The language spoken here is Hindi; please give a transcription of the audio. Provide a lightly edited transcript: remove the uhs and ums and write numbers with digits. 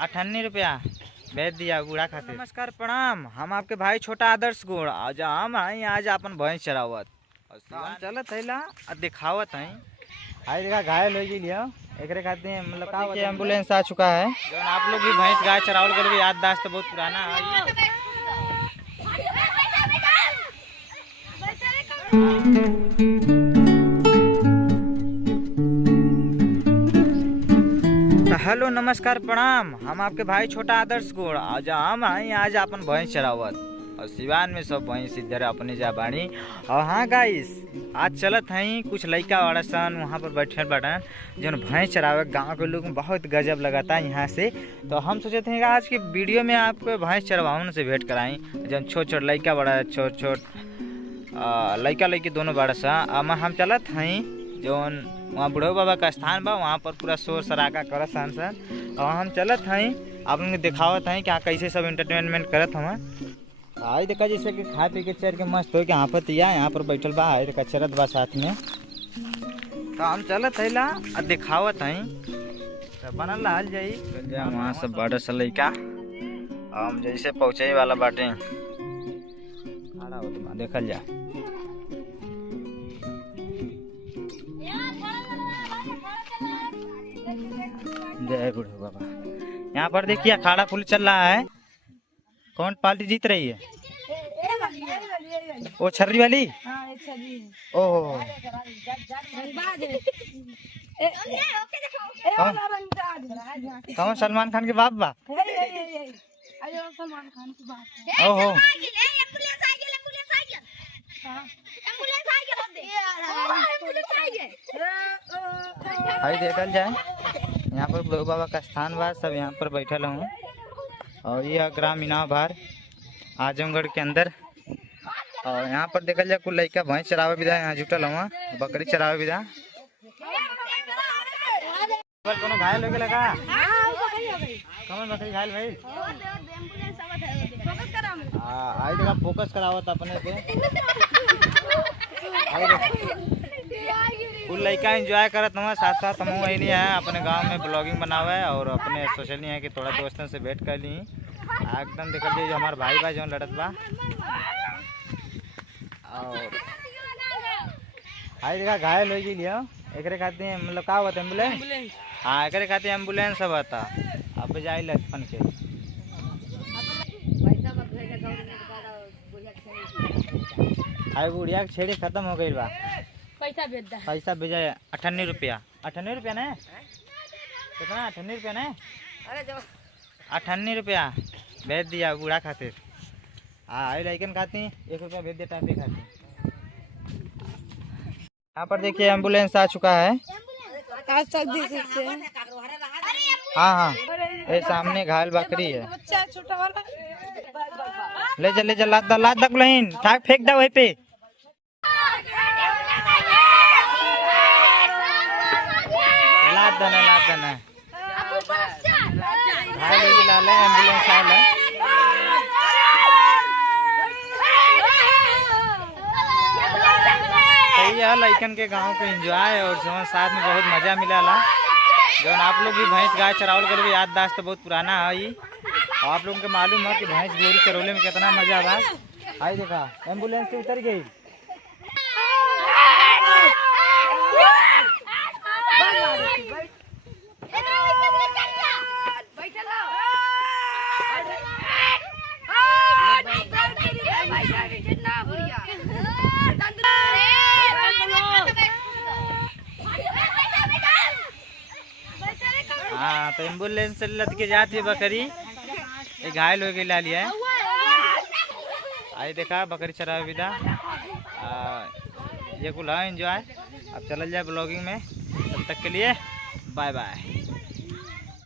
98 रुपया भेज दिया बूढ़ा खातिर। नमस्कार प्रणाम, हम आपके भाई छोटा आदर्श गुण आज हम आई आज अपन भैंस चरावत और चलत है ला दिखावत है। आई देखा घायल हो गई एक खातिर मतलब का एम्बुलेंस आ चुका है। जो आप लोग भी भैंस गाय चरावल कर भी याददाश्त बहुत पुराना है। हेलो नमस्कार प्रणाम, हम आपके भाई छोटा आदर्श गुण आज हम आई आज अपन भैंस चरावत और सिवान में सब भैंस इधर अपने जा बाड़ी। और हाँ गाइस, आज चलत हैं कुछ लड़का वाला सन वहाँ पर बैठे बटन जो भैंस चरावे। गांव के लोग बहुत गजब लगाता है यहाँ से। तो हम सोचे थे आज की वीडियो में आपको भैंस चरवावन से भेंट कराई। जब छोट छोट लड़का बड़ा छोट छोट लड़का लड़की दोनों बड़ा सा हम चलत हैं जौन वहाँ बुढ़ो बाबा का स्थान बा, वहाँ पर पूरा शोर सराका करत हन सर। और हम चलत हैं आप लोग दिखावत हैं क्या कैसे सब एंटरटेनमेंट करत हम। आई देखा जैसे कि खा पी के चर के मस्त हो के यहाँ पर यहाँ पर बैठल बा। आई देखा चरत बा साथ में। तो हम चलत है ला और दिखावत हैं तो बनल हाल जाई वहाँ सब बड़ा सा लड़का हम जैसे पहुँचे वाला बाटे खड़ा हो देखल जा। जय बुढ़ो बाबा। यहाँ पर देखिए अखाड़ा फुल चल रहा है। कौन पार्टी जीत रही है? वो छर्री वाली। ओह कौन सलमान खान के बाप बा? ओहो भाई देखल जाए यहाँ पर बुढ़ो बाबा का स्थान बा। सब यहाँ पर बैठल हूँ और यह ग्राम इनाभार आजमगढ़ के अंदर। और यहाँ पर देखल जाए कुल लड़का भैंस चरावे विधा यहाँ जुटल हुआ, बकरी चरावे विधा। कोनो घायल हो गया का? कौन बकरी घायल भाई? आई देखा फोकस करावत अपने पे। कुल लड़का एंजॉय करत हुआ साथ साथ हम वही नहीं है अपने गांव में ब्लॉगिंग बनावे है और अपने सोशल नहीं है कि थोड़ा दोस्तों से भेंट कर ली। एकदम देखल जाइए हमारे भाई बा जो लड़त बा। और आई देखा घायल हो गई एक खातिर मतलब का होता एम्बुलेंस। हाँ एक खातिर एम्बुलेंस सब आता अब जाए लखन के। आई बुढ़िया के छेड़ी खत्म हो गई बा। पैसा भेजा 98 रुपया। 98 रुपया ने कितना? 98 रुपया ने 98 रुपया भेज दिया बूढ़ा खातिर। आई लड़कन खाती 1 रुपया भेज दिया टाइपे खाती। यहाँ पर देखिए एम्बुलेंस आ चुका है। हाँ हाँ ये सामने घायल बकरी है। ले जा लाद दक लहीन ठाक फेंक दो वहीं पे। लाद देना एम्बुलेंस आल है। सही है लड़कन के गांव के एंजॉय और साथ में बहुत मजा मिला ला। जो आप लोग भी भैंस गाय चरावल कर भी याददाश्त बहुत पुराना है। और आप लोगों को मालूम है कि भैंस गोरी चरौले में कितना मजा बा। आई देखा एम्बुलेंस से उतर गई। हाँ तो एम्बुलेंस से लद के जाती है बकरी ये घायल हो गई ला लिया है। आई देखा बकरी चरा विदा ये कुल है एंजॉय। अब चल जाए ब्लॉगिंग में, तब तक के लिए बाय बाय।